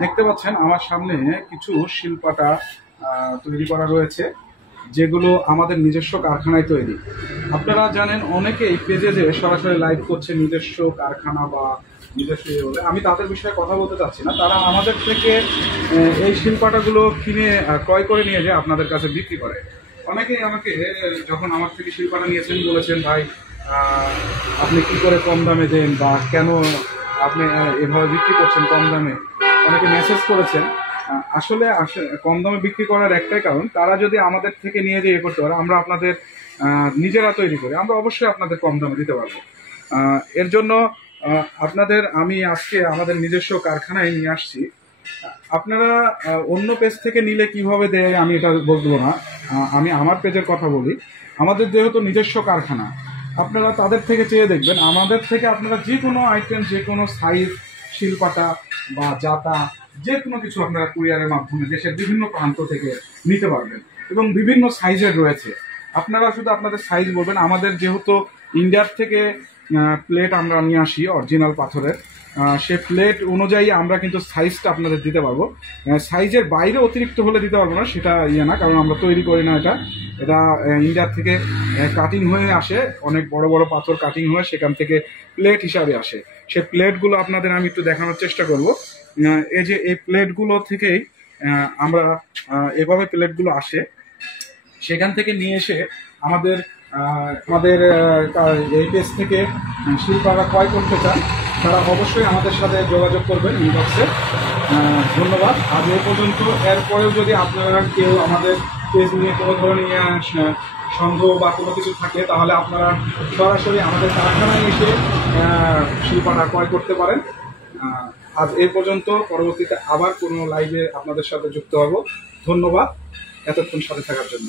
দেখতে পাচ্ছেন আমার সামনে কিছু শিলপাটা তৈরি করা রয়েছে, যেগুলো আমাদের নিজস্ব কারখানায় তৈরি। আপনারা জানেন অনেকেই পেজে যে সরাসরি লাইভ করছে নিজস্ব কারখানা বা নিজস্ব বলে, আমি তাদের বিষয়ে কথা বলতে চাচ্ছি না। তারা আমাদের থেকে এই শিলপাটাগুলো কিনে ক্রয় করে নিয়ে যায় আপনাদের কাছে বিক্রি করে। অনেকেই আমাকে যখন আমার থেকে শিলপাটা নিয়েছেন বলেছেন, ভাই আপনি কি করে কম দামে দেন বা কেন আপনি এভাবে বিক্রি করছেন কম দামে, অনেকে মেসেজ করেছেন। আসলে কম দামে বিক্রি করার একটাই কারণ, তারা যদি আমাদের থেকে নিয়ে যেয়ে করতে পারে, আমরা আপনাদের নিজেরা তৈরি করে আমরা অবশ্যই আপনাদের কম দামে দিতে পারবো। এর জন্য আপনাদের আমি আজকে আমাদের নিজস্ব কারখানায় নিয়ে আসছি। আপনারা অন্য পেজ থেকে নিলে কিভাবে দেয় আমি এটা বলবো না, আমি আমার পেজের কথা বলি। আমাদের যেহেতু নিজস্ব কারখানা, আপনারা তাদের থেকে চেয়ে দেখবেন। আমাদের থেকে আপনারা যে কোনো আইটেম, যে কোনো সাইজ, শিলপাটা বা জাতা, যে কোনো কিছু আপনারা কুরিয়ারের মাধ্যমে দেশের বিভিন্ন প্রান্ত থেকে নিতে পারবেন এবং বিভিন্ন সাইজের রয়েছে। আপনারা শুধু আপনাদের সাইজ বলবেন। আমাদের যেহেতু ইন্ডিয়ার থেকে প্লেট আমরা নিয়ে আসি অরিজিনাল পাথরের, সে প্লেট অনুযায়ী আমরা কিন্তু সাইজটা আপনাদের দিতে পারবো। সাইজের বাইরে অতিরিক্ত হলে দিতে পারবো না, সেটা না, কারণ আমরা তৈরি করি না। এটা ইন্ডিয়ার থেকে কাটিং হয়ে আসে, অনেক বড় বড় পাথর কাটিং হয়ে সেখান থেকে প্লেট হিসাবে আসে। সে প্লেটগুলো আপনাদের আমি একটু দেখানোর চেষ্টা করব। এই যে এই প্লেটগুলো থেকেই আমরা এভাবে প্লেটগুলো আসে, সেখান থেকে নিয়ে এসে আমাদের আমাদের এই পেজ থেকে শিল্পারা ক্রয় করতে চান, তারা অবশ্যই আমাদের সাথে যোগাযোগ করবেন ইনবক্সে। ধন্যবাদ। আজ এ পর্যন্ত। এরপরেও যদি আপনারা কেউ আমাদের পেজ নিয়ে কোনো ধরনের সন্দেহ বা কোনো কিছু থাকে, তাহলে আপনারা সরাসরি আমাদের কারখানায় এসে শিল্পাটা ক্রয় করতে পারেন। আজ এ পর্যন্ত। পরবর্তীতে আবার কোনো লাইভে আপনাদের সাথে যুক্ত হব। ধন্যবাদ এতক্ষণ সাথে থাকার জন্য।